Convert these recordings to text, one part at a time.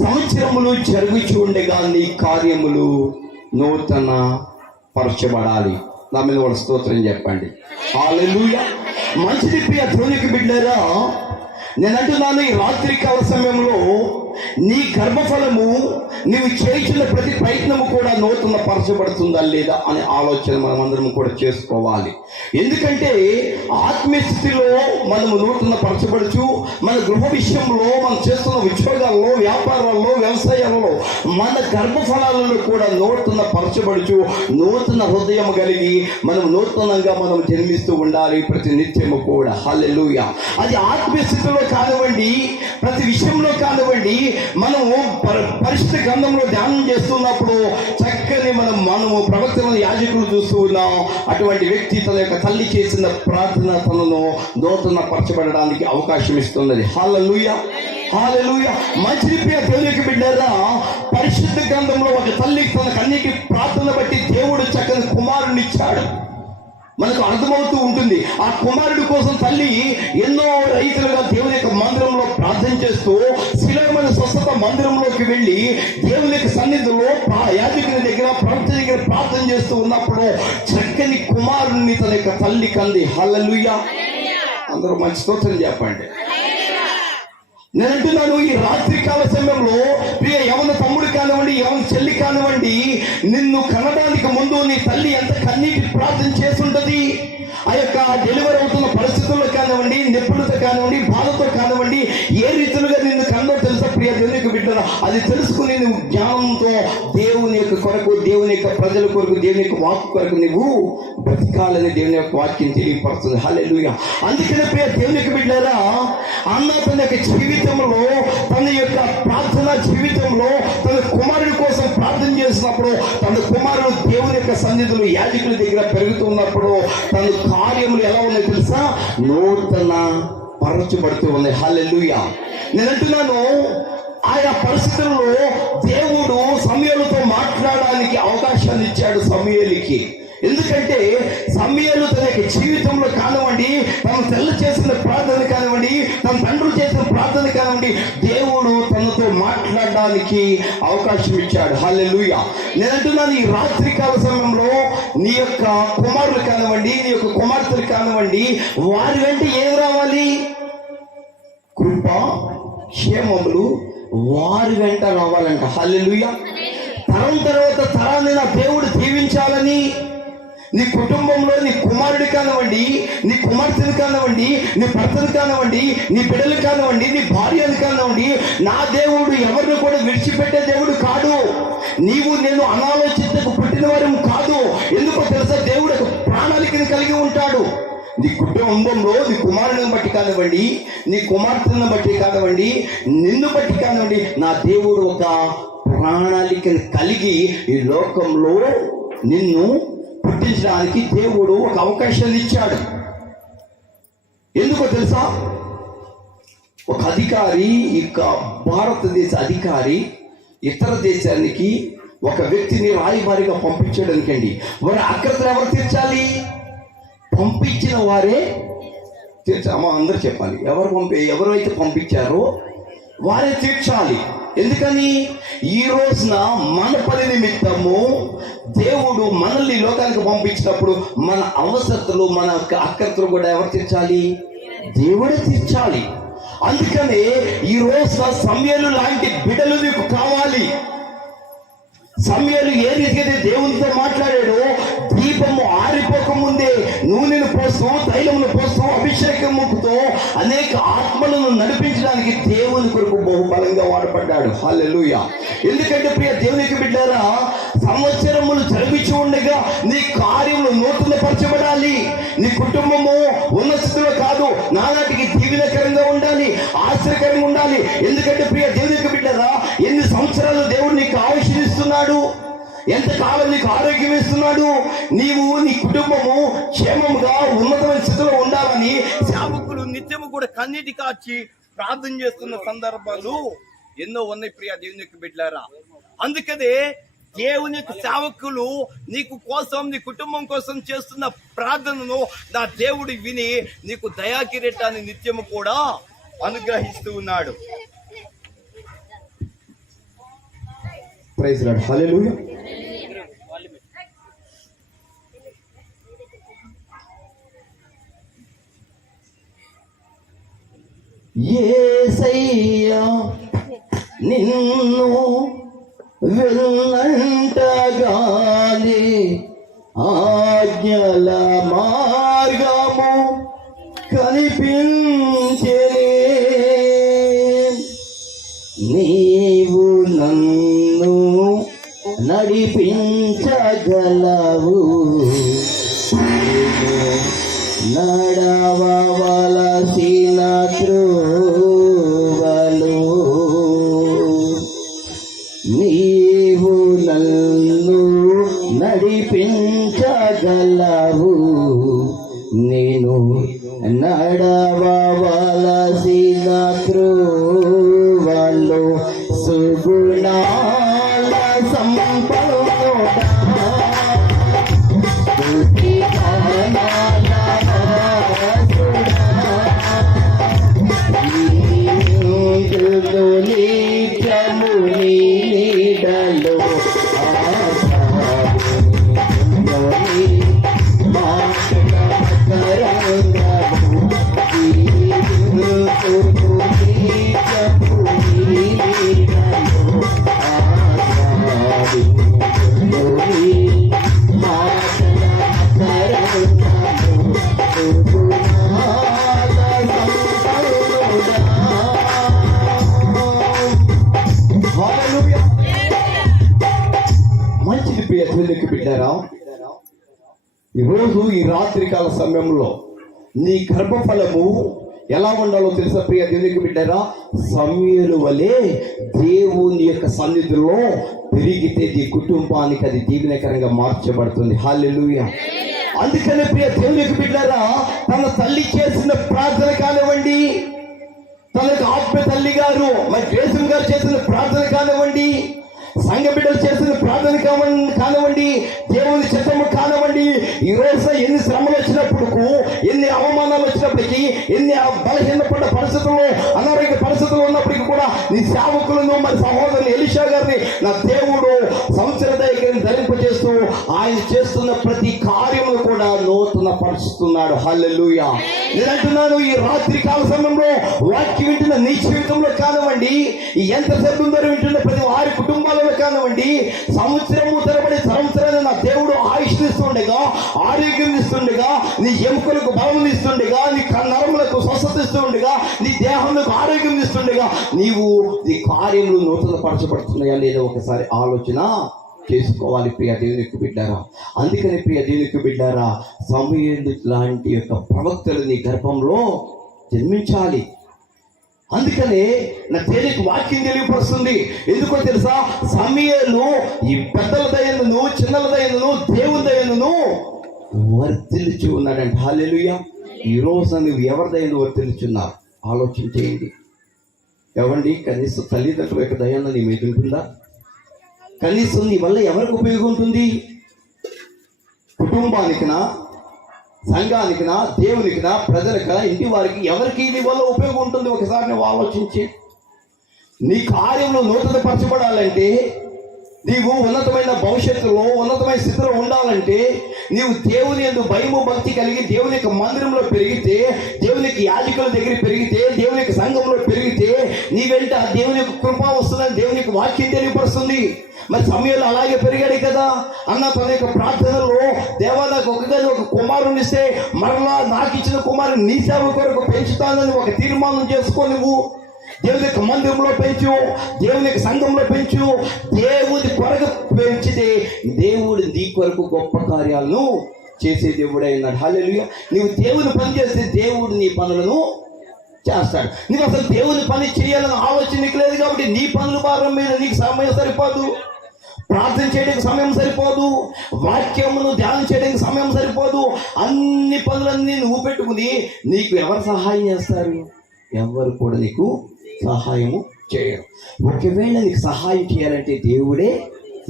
సంవత్సరములు జరుగుచూ ఉండగా నీ కార్యములు నూతన పరచబడాలి. నా మీద కూడా స్తోత్రం చెప్పండి. హల్లెలూయా. మంచిది ప్రియ దేవునికి బిడ్డలారా, నేను అంటున్నాను, ఈ రాత్రి కాల సమయంలో నీ గర్భఫలము నీవు చేయించిన ప్రతి ప్రయత్నము కూడా నూతన పరచబడుతుందా లేదా అనే ఆలోచన మనం అందరం కూడా చేసుకోవాలి. ఎందుకంటే ఆత్మీయ స్థితిలో మనము నూతన పరచబడుచు, మన గృహ విషయంలో, మనం చేస్తున్న ఉద్యోగాల్లో, వ్యాపారాల్లో, వ్యవసాయాలలో మన గర్భఫలాలలో కూడా నూతన పరచబడుచు, నూతన హృదయం కలిగి మనం నూతనంగా మనం జన్మిస్తూ ఉండాలి ప్రతి నిత్యము కూడా. హల్లెలూయా. అది ఆత్మీయ స్థితిలో కానివ్వండి, ప్రతి విషయంలో కానివ్వండి, మనము పరిశుద్ధ గ్రంథంలో ధ్యానం చేస్తున్నప్పుడు చక్కని మనము ప్రవక్తలను, యాజకులు చూస్తూ ఉన్నాం. అటువంటి వ్యక్తి తన యొక్క తల్లి చేసిన ప్రార్థన తనను నూతన పరచబడడానికి అవకాశం ఇస్తున్నది. హల్లెలూయా. హల్లెలూయా. మంచిది ప్రియ దేవునికి బిడ్డలారా, పరిశుద్ధ గ్రంథంలో ఒక తల్లి తన కన్యకి ప్రార్థన బట్టి దేవుడు చక్కని కుమారుని ఇచ్చాడు. మనకు అర్థమవుతూ ఉంటుంది. ఆ కుమారుడి కోసం తల్లి ఎన్నో రైతులుగా దేవుని యొక్క మందిరంలో ప్రార్థన చేస్తూ, శిలమైన స్వస్థత మందిరంలోకి వెళ్ళి దేవుని యొక్క సన్నిధిలో యాజకుని దగ్గర, ప్రవక్త దగ్గర ప్రార్థన చేస్తూ ఉన్నప్పుడు చక్కని కుమారుణ్ణి తన యొక్క తల్లి కంది. హల్లెలూయా. అందరూ మంచి స్తోత్రం చెప్పండి. నేను అంటున్నాను, ఈ రాత్రి కాల సమయంలో ప్రియ యవన తమ్ముడు కానివ్వండి, యవన చెల్లి కానివ్వండి, నిన్ను కనడానికి ముందు నీ తల్లి ఎంత కన్నీటి ప్రార్థన చేస్తుంటది. ఆ యొక్క డెలివరీ అవుతున్న పరిస్థితుల్లో కానివ్వండి, నిపుణత కానివ్వండి, బాధతో కానివ్వండి, ఏ రీతిలుగా నిన్ను కన్నో తెలుసా ప్రియ దేవునికి బిడ్డరా, అది తెలుసుకుని నువ్వు జ్ఞానంతో దేవుని యొక్క కొరకు, దేవుని యొక్క ప్రజల కొరకు, దేవుని యొక్క వాక్కు కొరకు నువ్వు బ్రతికాలని దేవుని యొక్క వాక్యం తెలియపడుతుంది. హల్లెలూయా. అందుకనే ప్రియ దేవునికి బిడ్డరా, అన్న తన యొక్క జీవితంలో, తన యొక్క ప్రార్థన జీవితంలో తన కుమారుడి కోసం ప్రార్థన చేసినప్పుడు, తన కుమారుడు దేవుని యొక్క సన్నిధులు యాజకుల దగ్గర పెరుగుతున్నప్పుడు తన కార్యములు ఎలా ఉన్నాయి తెలుసా? నూతన పరచబడుతూ ఉన్నాయి. హల్లెలూయా. నేను అంటున్నాను, ఆయా పరిస్థితుల్లో దేవుడు సమూయేలుతో మాట్లాడడానికి అవకాశాన్ని ఇచ్చాడు సమూయేలుకి. ఎందుకంటే సమూయేలు తన యొక్క జీవితంలో కానివ్వండి, తన తల్లి చేసిన ప్రార్థన కానివ్వండి, తన తండ్రులు చేసిన ప్రార్థన కానివ్వండి, దేవుడు తనతో మాట్లాడడానికి అవకాశం ఇచ్చాడు. హల్లెలూయా. నేను అంటున్నాను, ఈ రాత్రి కాల సమయంలో నీ యొక్క కుమారులు కానివ్వండి, నీ యొక్క కుమార్తెలు కానివ్వండి, వారి వెంట ఏం రావాలి? కృప, క్షేమములు వారి వెంట రావాలంట. హల్లెలూయా. తరం తర్వాత తరాన్ని నా దేవుడు దీవించాలని, నీ కుటుంబంలో నీ కుమారుడు కానివ్వండి, నీ కుమార్తెలు కానివ్వండి, నీ భర్తలు కానివ్వండి, నీ బిడ్డలు కానివ్వండి, నీ భార్యలు కానివ్వండి, నా దేవుడు ఎవరిని కూడా విడిచిపెట్టే దేవుడు కాదు. నీవు నేను అనాలోచితకు పుట్టిన వారు కాదు. ఎందుకో తెలుసా? దేవుడు ఒక ప్రణాళికను కలిగి ఉంటాడు. నీ కుటుంబంలో నీ కుమారుని బట్టి కానివ్వండి, నీ కుమార్తెను బట్టి కానివ్వండి, నిన్ను బట్టి కానివ్వండి, నా దేవుడు ఒక ప్రణాళికను కలిగి ఈ లోకంలో నిన్ను పుట్టించడానికి దేవుడు ఒక అవకాశాన్ని ఇచ్చాడు. ఎందుకో తెలుసా? ఒక అధికారి, ఇక భారతదేశ అధికారి ఇతర దేశానికి ఒక వ్యక్తిని రాయబారిగా పంపించడానికండి. వారి అక్రతలు ఎవరు తీర్చాలి? పంపించిన వారే తీర్చామా? అందరూ చెప్పాలి. ఎవరైతే పంపించారో వారే తీర్చాలి. ఎందుకని? ఈ రోజున మన పని నిమిత్తము దేవుడు మనల్ని లోకానికి పంపించినప్పుడు మన అవసరతలు, మన అక్కర్తలు కూడా ఎవరు తీర్చాలి? దేవుడే తీర్చాలి. అందుకనే ఈ రోజున సమూయేలు లాంటి బిడ్డలు నీకు కావాలి. సమూయేలు ఏ రీతిగా దేవునితో మాట్లాడాడో, దీపము ఆరిపోకముందే నూనెను పోస్తూ, తైలమును పోస్తూ, అభిషేకముతో అనేక ఆత్మలను నడిపించడానికి దేవుని కొరకు బహుబలంగా వాడబడ్డాడు. హల్లెలూయా. ఎందుకంటే ప్రియ దేవునికి బిడ్డలారా, సంవత్సరములు జరిపించి ఉండగా నీ కార్యములు నూతన పరచబడాలి. నీ కుటుంబము ఉన్న స్థితిలో కాదు, నానాటికి దీవెనకరంగా ఉండాలి, ఆశ్చర్యకరంగా ఉండాలి. ఎందుకంటే ప్రియ దేవునికి బిడ్డలారా, ఎన్ని సంవత్సరాలు దేవుడు నీకు ఆయుష్ని ఇస్తున్నాడు, ఎంతకాలం నీకు ఆరోగ్యం ఇస్తున్నాడు. నీవు నీ కుటుంబము క్షేమముగా ఉన్నతమైన స్థితిలో ఉండాలని సేవకులు నిత్యము కూడా కన్నీటి కార్చి ప్రార్థన చేస్తున్న సందర్భాలు ఎన్నో ఉన్నాయి ప్రియ దేవుని యొక్క బిడ్డలారా. అందుకనే దేవుని యొక్క సేవకులు నీకు కోసం, నీ కుటుంబం కోసం చేస్తున్న ప్రార్థనను నా దేవుడు విని నీకు దయాకిరీటాన్ని నిత్యము కూడా అనుగ్రహిస్తూ ఉన్నాడు. Praise lord. హల్లెలూయా. యేసయ్యా నిన్ను వెళ్ళంటగానే ఆజ్ఞల మార్గము కనిపించెనే. నీవు నన్ను నడిపించగలవు, నడవవలసిన త్రోవలో నీవు నన్ను నడిపించగలవు, నేను నడవవలసిన త్రోవలో సుగుణాల సంపన్నుడా, నిత్యము నీడలో మంచిది ప్రియ దేవునికి బిడ్డారా. ఈరోజు ఈ రాత్రికాల సమయంలో నీ గర్భఫలము ఎలా ఉండాలో తెలుసా ప్రియ దేవునికి బిడ్డారా? సమూయేలు వలె దేవుని యొక్క సన్నిధిలో పెరిగితే నీ కుటుంబానికి అది దీవెనకరంగా మార్చబడుతుంది. హల్లెలూయా. అందుకనే ప్రియ దేవునికి బిడ్డారా, తన తల్లి చేసిన ప్రార్థన కానివ్వండి, తనకు ఆత్మ తల్లి గారు మరి గ్రేసం గారు చేసిన ప్రార్థన కానివ్వండి, సంఘ బిడ్డలు చేసిన ప్రార్థన కానివ్వండి, దేవుని చిత్తము కానివ్వండి, ఈ రోజు ఎన్ని శ్రమలు వచ్చినప్పుడు, ఎన్ని అవమానాలు వచ్చినప్పటికీ, ఎన్ని బలహీనపడ్డ పరిస్థితుల్లో, అనారోగ్య పరిస్థితులు ఉన్నప్పటికీ కూడా నీ సేవకులను మరి సహోదరులు ఎలీషా గారిని నా దేవుడు సంవత్సర దగ్గర ధరింపజేస్తూ ఆయన చేస్తున్న ప్రతి కార్యమును కూడా నూతన పరుస్తున్నాడు. హల్లెలూయా. నేను అంటున్నాను, ఈ రాత్రి కాల సమయంలో వాక్యం వింటున్న నీ జీవితంలో కానివ్వండి, ఎంతసేపు ఉందో వింటున్న ప్రతి వారి కుటుంబాలలో కానివ్వండి, సంవత్సరము తరబడి సంవత్సరాన్ని నా దేవుడు ఆయుష్ ఇస్తుండగా, ఆరోగ్యం ఇస్తుండగా, నీ ఎముకలకు బలం ఇస్తుండగా, నీ నరములకు స్వస్థత ఇస్తుండగా, నీ దేహంలోకి ఆరోగ్యం ఇస్తుండగా, నీవు నీ కార్యములు నూతన పరచబడుతున్నాయా లేదా ఒకసారి ఆలోచన చేసుకోవాలి ప్రియ దేవునికి బిడ్డారా. అందుకని ప్రియ దేవునికి బిడ్డారా, సమూయేలు లాంటి యొక్క ప్రవక్తలు నీ గర్భంలో జన్మించాలి. అందుకనే నా తేలిక వాక్యం తెలియపరుస్తుంది. ఎందుకో తెలుసా? సమూయేలు ఈ పెద్దల దయను చిన్నల దయను దేవుని దయను వర్తిల్చి ఉన్నాడంట. హల్లెలూయా. ఈ రోజు నువ్వు ఎవరి దయను వర్తిల్చున్నావు ఆలోచించేయండి. ఎవండి, కనీసం తల్లిదండ్రుల యొక్క దయను నీ మీద ఉంటుందా? కనీసం నీ వల్ల ఎవరికి ఉపయోగం ఉంటుంది? కుటుంబానికినా, సంఘానికినా, దేవునికినా, ప్రజలకినా, ఇంటి వారికి, ఎవరికి నీ వల్ల ఉపయోగం ఉంటుంది? ఒకసారి నువ్వు ఆలోచించి, నీ కార్యంలో నూతన పరచబడాలంటే, నీవు ఉన్నతమైన భవిష్యత్తులో ఉన్నతమైన స్థితిలో ఉండాలంటే, నీవు దేవుని యందు భయము భక్తి కలిగి దేవుని యొక్క మందిరంలో పెరిగితే, దేవుని యొక్క యాజకుల దగ్గర పెరిగితే, దేవుని యొక్క సంఘంలో పెరిగితే, నీ వెంట దేవుని యొక్క కృప వస్తుందని దేవుని యొక్క వాక్యం తెలియపరుస్తుంది. మరి సమయంలో అలాగే పెరిగాడు కదా. అన్న తన యొక్క ప్రార్థనలో, దేవా నాకు ఒక కుమారుని ఇస్తే మరలా నాకు ఇచ్చిన కుమారుని నీ సేవ కొరకు పెంచుతానని ఒక తీర్మానం చేసుకో. నువ్వు దేవుని యొక్క మందిరంలో పెంచు, దేవుని యొక్క సంఘంలో పెంచు. దేవుని కొరకు పెంచితే దేవుడు నీ కొరకు గొప్ప కార్యాలను చేసే దేవుడే ఉన్నాడు. హల్లెలూయా. నీవు దేవుని పని చేస్తే దేవుడు నీ పనులను చేస్తాడు. నీకు అసలు దేవుని పని చేయాలని ఆలోచన నీకు లేదు కాబట్టి నీ పనుల భారం మీద నీకు సమయం సరిపోదు, ప్రార్థన చేయడానికి సమయం సరిపోదు, వాక్యమును ధ్యానం చేయడానికి సమయం సరిపోదు. అన్ని పనులన్నీ నువ్వు పెట్టుకుని నీకు ఎవరు సహాయం చేస్తారు? ఎవరు కూడా నీకు సహాయము చేయరు. ఒకవేళ నీకు సహాయం చేయాలంటే దేవుడే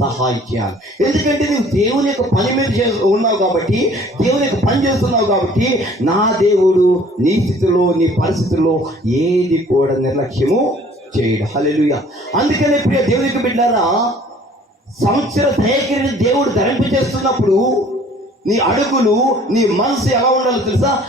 సహాయం చేయాలి. ఎందుకంటే నువ్వు దేవుని యొక్క పని మీద ఉన్నావు కాబట్టి, దేవుని యొక్క పని చేస్తున్నావు కాబట్టి, నా దేవుడు నీ స్థితిలో నీ పరిస్థితుల్లో ఏది కూడా నిర్లక్ష్యము చేయడు. హల్లెలూయా. అందుకనే ప్రియ దేవునికి బిడ్డారా, సంవత్సర దయకిరిని దేవుడు ధరింపజేస్తున్నప్పుడు నీ అడుగులు, నీ మనసు ఎలా ఉండాలో తెలుసా?